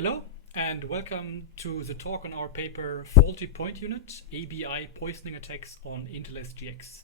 Hello and welcome to the talk on our paper Faulty Point Unit, ABI Poisoning Attacks on Intel SGX.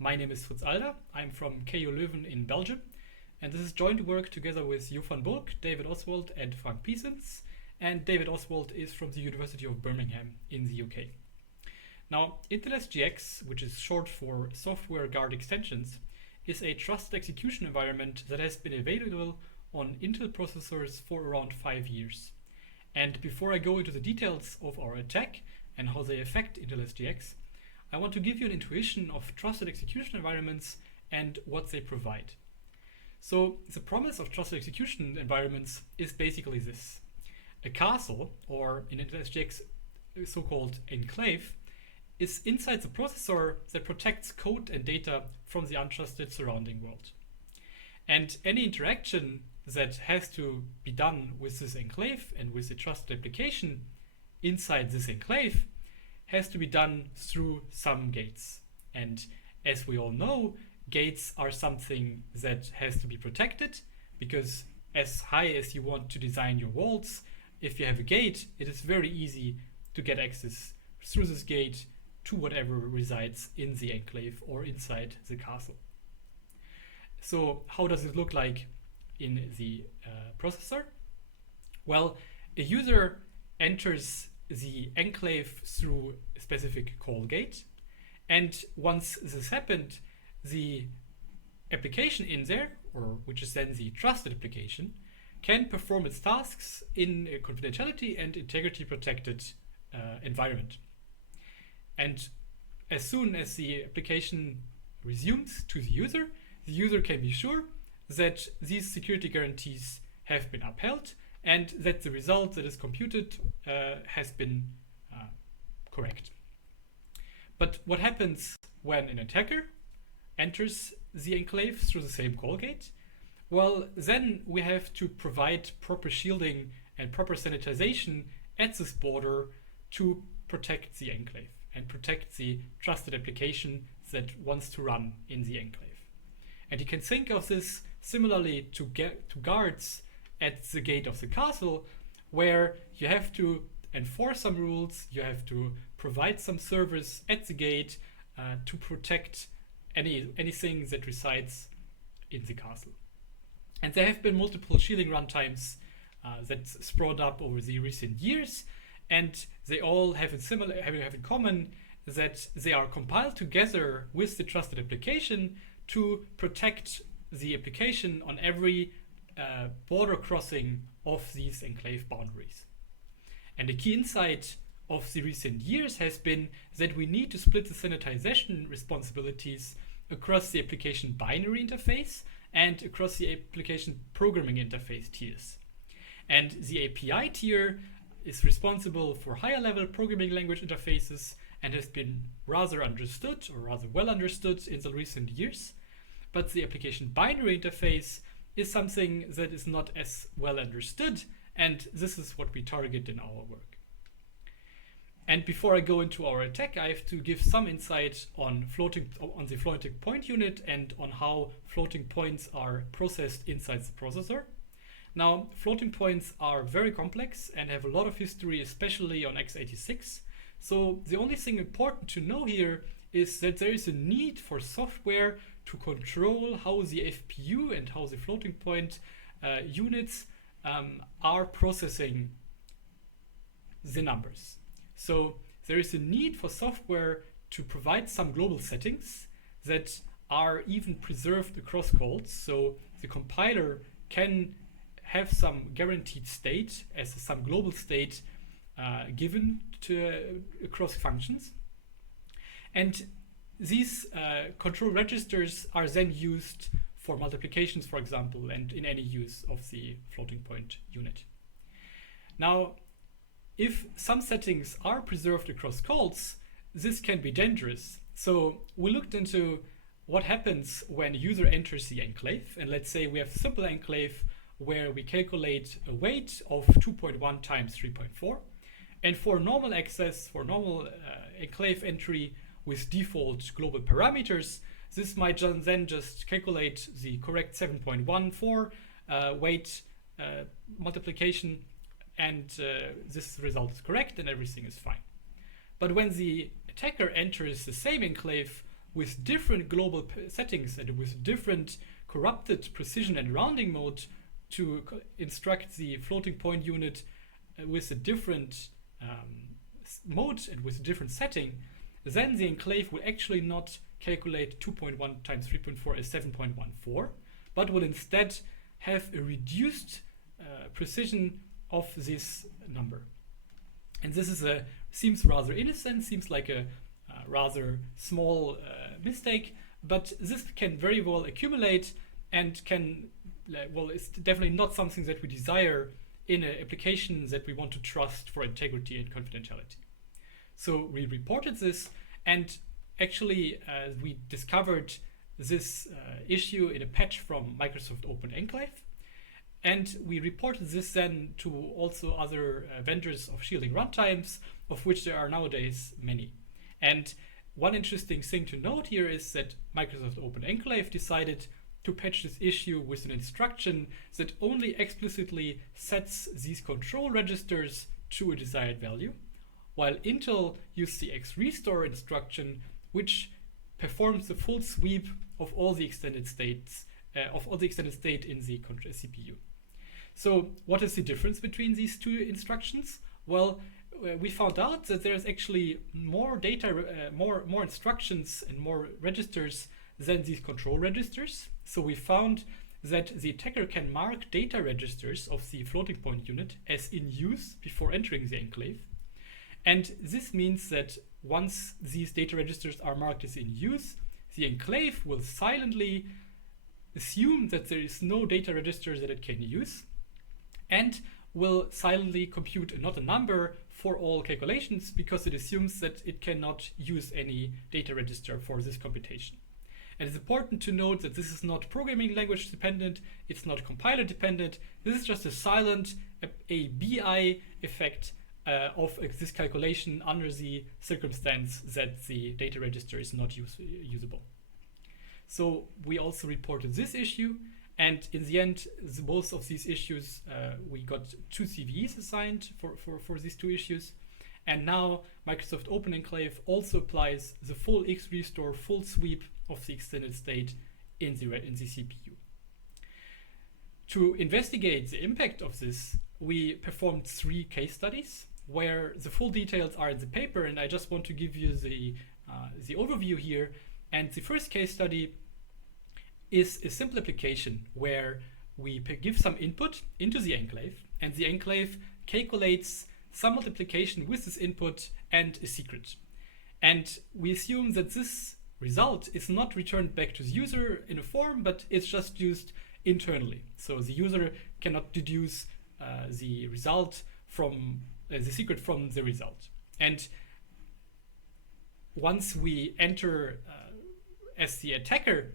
My name is Fritz Alder, I'm from KU Leuven in Belgium, and this is joint work together with Jo van Bulk, David Oswald and Frank Piesens, and David Oswald is from the University of Birmingham in the UK. Now, Intel SGX, which is short for Software Guard Extensions, is a trusted execution environment that has been available on Intel processors for around 5 years. And before I go into the details of our attack and how they affect Intel SGX, I want to give you an intuition of trusted execution environments and what they provide. So the promise of trusted execution environments is basically this. A castle, or in Intel SGX so-called enclave, is inside the processor that protects code and data from the untrusted surrounding world. And any interaction that has to be done with this enclave and with the trusted application inside this enclave has to be done through some gates. And as we all know, gates are something that has to be protected, because as high as you want to design your walls, if you have a gate, it is very easy to get access through this gate to whatever resides in the enclave or inside the castle. So how does it look like in the processor? Well, a user enters the enclave through a specific call gate, and once this happened, the application in there, or which is then the trusted application, can perform its tasks in a confidentiality and integrity protected environment. And as soon as the application resumes to the user can be sure that these security guarantees have been upheld and that the result that is computed has been correct. But what happens when an attacker enters the enclave through the same call gate? Well, then we have to provide proper shielding and proper sanitization at this border to protect the enclave and protect the trusted application that wants to run in the enclave. And you can think of this similarly to guards at the gate of the castle, where you have to enforce some rules, you have to provide some service at the gate to protect anything that resides in the castle. And there have been multiple shielding runtimes that sprung up over the recent years, and they all have in common that they are compiled together with the trusted application to protect the application on every border crossing of these enclave boundaries. And the key insight of the recent years has been that we need to split the sanitization responsibilities across the application binary interface and across the application programming interface tiers. And the API tier is responsible for higher level programming language interfaces and has been rather understood, or rather well understood, in the recent years. But the application binary interface is something that is not as well understood, and this is what we target in our work. And before I go into our attack, I have to give some insight on the floating point unit and on how floating points are processed inside the processor. Now, floating points are very complex and have a lot of history, especially on x86. So the only thing important to know here is that there is a need for software to control how the FPU and how the floating point units are processing the numbers. So there is a need for software to provide some global settings that are even preserved across calls. So the compiler can have some guaranteed state as some global state given to across functions. And these control registers are then used for multiplications, for example, and in any use of the floating point unit. Now, if some settings are preserved across calls, this can be dangerous. So we looked into what happens when a user enters the enclave, and let's say we have a simple enclave where we calculate a weight of 2.1 times 3.4. And for normal access, for normal enclave entry with default global parameters, this might then just calculate the correct 7.14 weight multiplication and this result is correct and everything is fine. But when the attacker enters the same enclave with different global settings and with different corrupted precision and rounding mode to instruct the floating point unit with a different mode and with a different setting, then the enclave will actually not calculate 2.1 times 3.4 as 7.14, but will instead have a reduced precision of this number. And this is seems rather innocent, seems like a rather small mistake, but this can very well accumulate and can, well, it's definitely not something that we desire in an application that we want to trust for integrity and confidentiality. So we reported this, and actually we discovered this issue in a patch from Microsoft Open Enclave. And we reported this then to also other vendors of shielding runtimes, of which there are nowadays many. And one interesting thing to note here is that Microsoft Open Enclave decided to patch this issue with an instruction that only explicitly sets these control registers to a desired value, while Intel used the xrestore instruction, which performs the full sweep of all the extended states, in the CPU. So what is the difference between these two instructions? Well, we found out that there's actually more data, more instructions and more registers than these control registers. So we found that the attacker can mark data registers of the floating point unit as in use before entering the enclave. And this means that once these data registers are marked as in use, the enclave will silently assume that there is no data register that it can use, and will silently compute not a number for all calculations because it assumes that it cannot use any data register for this computation. And it's important to note that this is not programming language dependent, it's not compiler dependent, this is just a silent ABI effect of this calculation under the circumstance that the data register is not usable. So we also reported this issue, and in the end, both of these issues, we got 2 CVEs assigned for these 2 issues. And now Microsoft Open Enclave also applies the full xrestore full sweep of the extended state in the CPU. To investigate the impact of this, we performed 3 case studies where the full details are in the paper, and I just want to give you the overview here. And the first case study is a simple application where we give some input into the enclave, and the enclave calculates some multiplication with this input and a secret. And we assume that this result is not returned back to the user in a form, but it's just used internally. So the user cannot deduce the result from the secret from the result. And once we enter as the attacker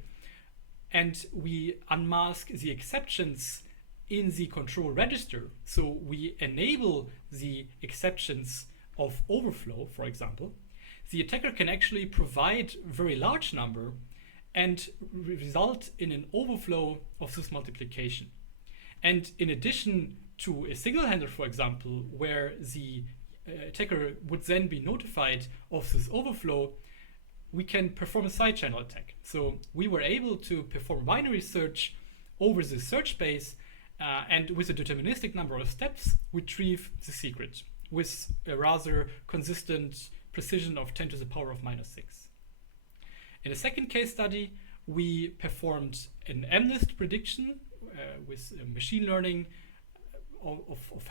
and we unmask the exceptions in the control register, so we enable the exceptions of overflow, for example, the attacker can actually provide a very large number and result in an overflow of this multiplication. And in addition to a signal handler, for example, where the attacker would then be notified of this overflow, we can perform a side channel attack. So we were able to perform binary search over the search space and with a deterministic number of steps, retrieve the secret with a rather consistent precision of 10 to the power of -6. In a second case study, we performed an MNIST prediction with machine learning of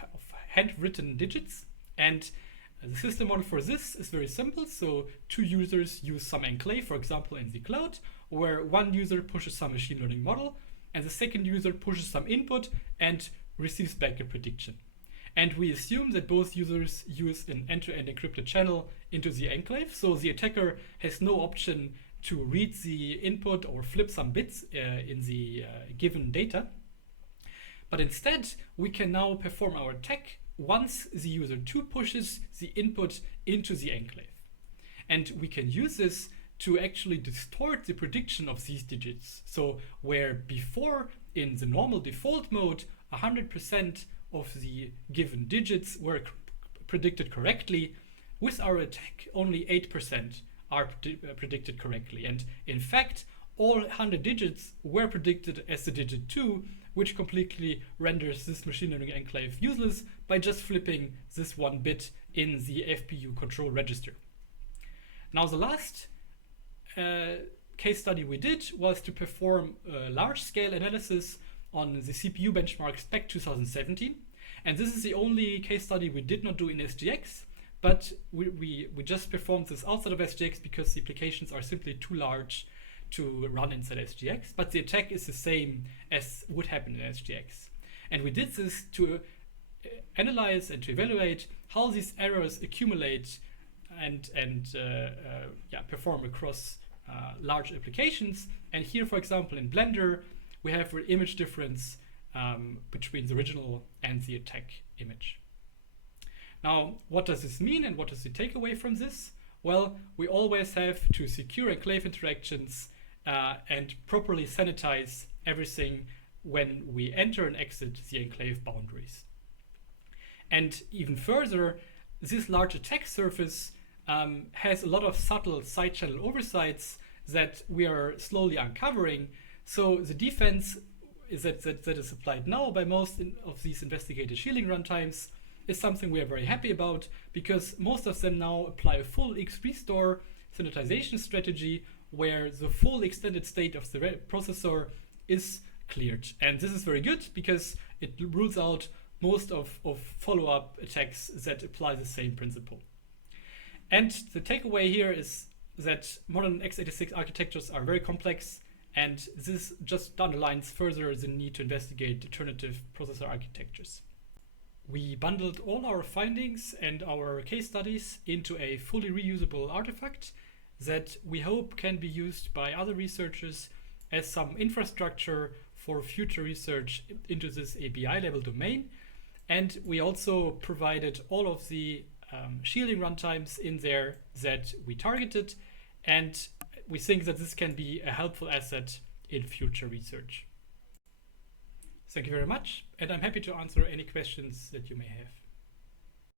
handwritten digits. And the system model for this is very simple. So 2 users use some enclave, for example, in the cloud, where one user pushes some machine learning model, and the second user pushes some input and receives back a prediction. And we assume that both users use an end-to-end encrypted channel into the enclave, so the attacker has no option to read the input or flip some bits in the given data. But instead, we can now perform our attack once the user 2 pushes the input into the enclave. And we can use this to actually distort the prediction of these digits. So where before, in the normal default mode, 100% of the given digits were predicted correctly. With our attack, only 8% are predicted correctly. And in fact, all 100 digits were predicted as the digit 2, which completely renders this machine learning enclave useless by just flipping this one bit in the FPU control register. Now, the last case study we did was to perform a large-scale analysis on the CPU benchmark SPEC 2017. And this is the only case study we did not do in SGX, but we just performed this outside of SGX because the applications are simply too large to run inside SGX, but the attack is the same as would happen in SGX. And we did this to analyze and to evaluate how these errors accumulate and perform across large applications. And here, for example, in Blender, we have an image difference between the original and the attack image. Now, what does this mean and what is the takeaway from this? Well, we always have to secure enclave interactions and properly sanitize everything when we enter and exit the enclave boundaries. And even further, this large attack surface has a lot of subtle side channel oversights that we are slowly uncovering. So the defense that is applied now by most of these investigated shielding runtimes is something we are very happy about, because most of them now apply a full X restore sanitization strategy where the full extended state of the processor is cleared. And this is very good because it rules out most of follow-up attacks that apply the same principle. And the takeaway here is that modern x86 architectures are very complex, and this just underlines further the need to investigate alternative processor architectures. We bundled all our findings and our case studies into a fully reusable artifact that we hope can be used by other researchers as some infrastructure for future research into this ABI-level domain. And we also provided all of the shielding runtimes in there that we targeted, and we think that this can be a helpful asset in future research. Thank you very much, and I'm happy to answer any questions that you may have.